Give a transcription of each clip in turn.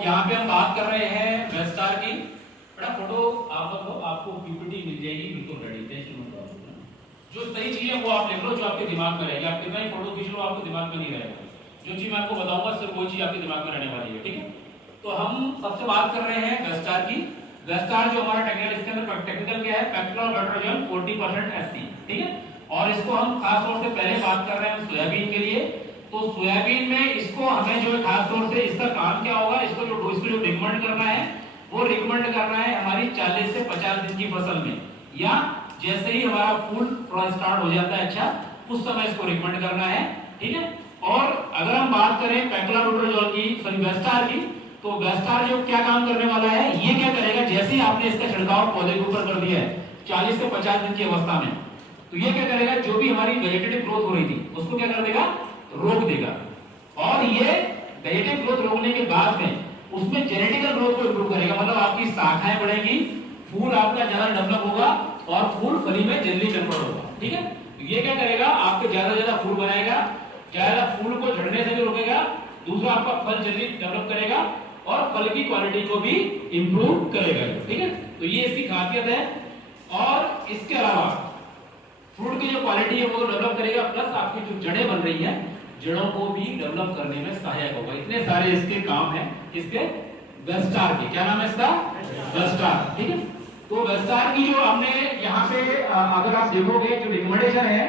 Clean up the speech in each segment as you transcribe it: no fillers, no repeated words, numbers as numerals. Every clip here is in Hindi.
यहाँ पे हम बात कर रहे हैं वेस्टार की। बड़ा फोटो आपको पीपीटी मिल जाएगी बिल्कुल रेडी, टेंशन मत लो। जो सही चीज है वो आप लिख लो, जो आपके दिमाग में रहेगी। आप कितना ही फोटो खींच लो, आपके दिमाग में नहीं रहेगा। जो चीज मैं आपको बताऊंगा सिर्फ वो चीज आपके दिमाग में रहने वाली है, ठीक है। तो हम सबसे बात कर रहे हैं वेस्टार की। वेस्टार जो हमारा टेक्निकल, इसके अंदर टेक्निकल क्या है, पेक्टोरल बटर जेल 40% एससी, ठीक है। और इसको हम खास तौर से पहले बात कर रहे हैं सोयाबीन के लिए। तो सोयाबीन में इसको हमें जो खास तौर से इसका काम क्या होगा, इसको जो रिकमेंड करना है वो रिकमेंड करना है हमारी 40 से 50 दिन की फसल में, या जैसे ही हमारा फूल थोड़ा स्टार्ट हो जाता है अच्छा, उस समय इसको रिकमेंड करना है, ठीक है। और अगर हम बात करें पेक्टोराबुटरजोल की, सॉरी वेस्टार की, तो वेस्टार जो क्या काम करने वाला है, ये क्या करेगा, जैसे ही आपने इसका छिड़काव पौधे के ऊपर कर दिया है 40 से 50 दिन की अवस्था में, तो ये क्या करेगा, जो भी हमारी वेजिटेटिव ग्रोथ हो रही थी उसको क्या कर देगा, रोक देगा। और ये वेजिटेटिव ग्रोथ रोकने के बाद में उसमें जेनेटिकल ग्रोथ को इंप्रूव करेगा, मतलब आपकी शाखाएं बढ़ेगी, फूल आपका ज्यादा डेवलप होगा और फूल फली में जल्दी कन्वर्ट होगा, ठीक है। ये क्या करेगा, आपके ज्यादा फूल बनाएगा, ज्यादा फूल को झड़ने से भी रोकेगा, दूसरा आपका फल जल्दी डेवलप करेगा और फल की क्वालिटी को भी इंप्रूव करेगा, ठीक है। तो ये इसकी खासियत है। और इसके अलावा फ्रूट की जो क्वालिटी है वो डेवलप करेगा, प्लस आपकी जो जड़ें बन रही हैं, जड़ों को भी डेवलप करने में सहायक होगा। इतने सारे इसके काम हैं इसके वेस्टार के। क्या नाम है इसका, वेस्टार, ठीक है। तो वेस्टार की जो हमने यहाँ पे अगर आप देखोगे जो रिकमेंडेशन है,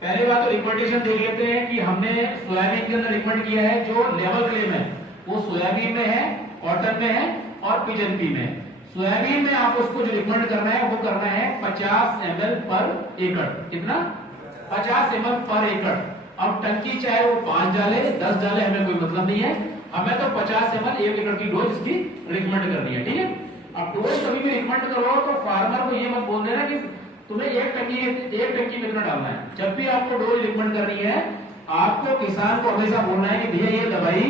पहली बात तो रिकमेंडेशन देख लेते हैं कि हमने सोयाबीन के अंदर रिकमेंड किया है जो लेवल क्लेम है वो सोयाबीन में है, कॉटन में है और पिजन पी में। सोयाबीन में आप उसको जो रिकमेंड करना है वो करना है 50 ml पर एकड़। कितना, 50 ml पर एकड़। अब टंकी चाहे वो 5 डाले 10 डाले, हमें कोई मतलब नहीं है, हमें तो 50 ml 1 एकड़ की डोज इसकी रिकमेंड करनी है, ठीक है। अब डोज कभी भी रिकमेंड करो तो फार्मर को ये मत बोल देना कि तुम्हें एक टंकी में इतना डालना है। जब भी आपको डोज रिकमेंड करनी है, आपको किसान को हमेशा बोलना है कि भैया ये दवाई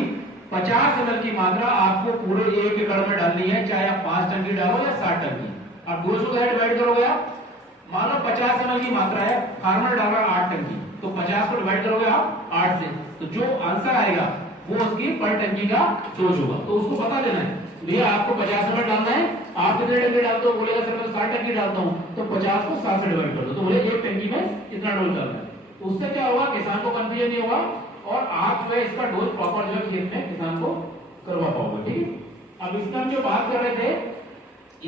50 ml की मात्रा आपको पूरे 1 एकड़ में डालनी है, चाहे आप 5 टंकी डालो या 60 टंकी। अब डोज को डिवाइड करोगे आप, मान लो 50 ml की मात्रा है, फार्मर डाल रहा 8 टंकी, तो 50 को डिवाइड करोगे आप 8 से, तो जो आंसर आएगा वो उसकी पर टंकी का डोज होगा। तो उसको बता देना है भैया आपको 50 ml डालना है, आप कितने टंकी डालते हो, बोलेगा सर मैं 60 टंकी डालता हूँ, तो 50 को 7 से डिवाइड कर दो, तो बोले 1 टंकी में इतना डोज डालना है। तो उससे क्या होगा, किसान को कंफ्यूजन नहीं होगा और आप जो है इसका डोज प्रॉपर जो है खेत में किसान को करवा पाओगे, ठीक है। अब इसका हम जो बात कर रहे थे,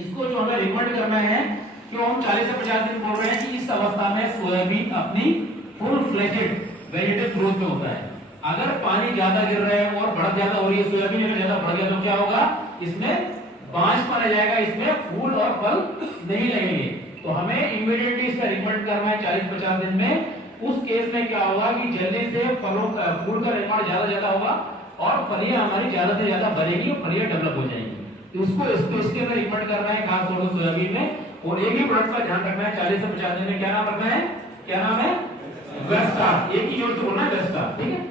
इसको जो हमें रिकमेंड करना है, क्यों हम 40 से 50 दिन बोल रहे हैं कि इस अवस्था में सोयाबीन अपनी फुल फ्लेजेड वेजिटेटिव ग्रोथ में होता है। अगर पानी ज्यादा गिर रहा है और बढ़त ज्यादा हो रही है, सोयाबीन अगर ज्यादा बढ़ गया तो क्या होगा, इसमें बांझपन आ जाएगा, इसमें फूल और फल नहीं लगेंगे। तो हमें इमीडिएटली इसका रिकमेंड करना है 40-50 दिन में। उस केस में क्या होगा कि जल्दी से फलों का, फूल का निर्माण ज्यादा होगा और फलियां हमारी ज्यादा से ज्यादा बढ़ेगी और फलियां डेवलप हो जाएंगी। तो उसको इसके अंदर रिकमेंड करना है खास तौर से सोयाबीन में। और एक ही प्रोडक्ट का ध्यान रखना है 40 से 50 दिन में, क्या नाम रखना है, क्या नाम है, वेस्टार। एक ही जोड़ से बोलना है वेस्टार, ठीक है।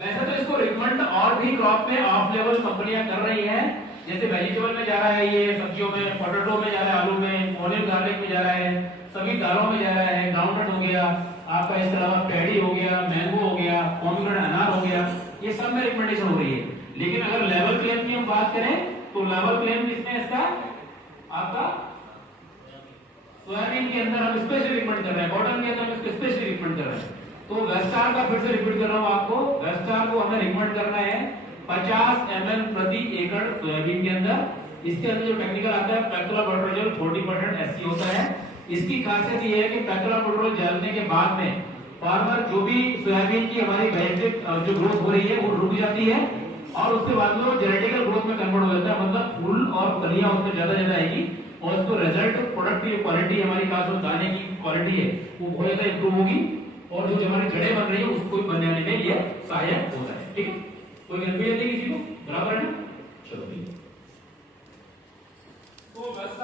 वैसे तो इसको रिकमेंड और भी क्रॉप में ऑफ लेवल कंपनियां कर रही हैं, जैसे वेजिटेबल में जा रहा है, ये सब्जियों में, पोटैटो में जा रहा है, आलू में, ऑलिव गार्लिक में जा रहा है, सभी दालों में जा रहा है, ग्राउंडनट हो गया आपका, इस तरह पैडी हो गया, मैंगो हो गया, पोमेग्रेनेट अनार हो गया, ये सब में रिकमेंडेशन हो रही है। लेकिन अगर लेवल क्लेम की हम बात करें तो लेवल क्लेम किसमें, इसका आपका सोयाबीन के अंदर हम स्पेशली रिकमेंड कर रहे हैं, कॉटन के अंदर हम स्पेशली रिकमेंड कर रहे हैं। तो वेस्टार का फिर से रिपीट कर रहा हूं आपको, वेस्टार को हमें रिकमेंड करना है 50 ml प्रति एकड़ सोयाबीन के अंदर। इसके अंदर जो टेक्निकल आता है पेक्टोराबुटरजोल 40% एससी होता है। इसकी खासियत ये है कि पेक्टोराबुटरजोल डालने के बाद में फार्मर जो भी सोयाबीन की हमारी वेजिटेटिव जो ग्रोथ हो रही है वो रुक जाती है और उसके बाद में वो जेनेटिकल ग्रोथ में कन्वर्ट हो जाता है, मतलब फूल और फलियां उसमें ज्यादा आएगी और उसको रिजल्ट प्रोडक्ट की क्वालिटी हमारी खास दाने की क्वालिटी है वो बहुत ज्यादा इंप्रूव होगी और जो हमारी जड़ें बन रही है उसको बनाने में ये सहायक होता है, ठीक है। कोई कंफ्यूजन नहीं किसी को, बराबर है ना।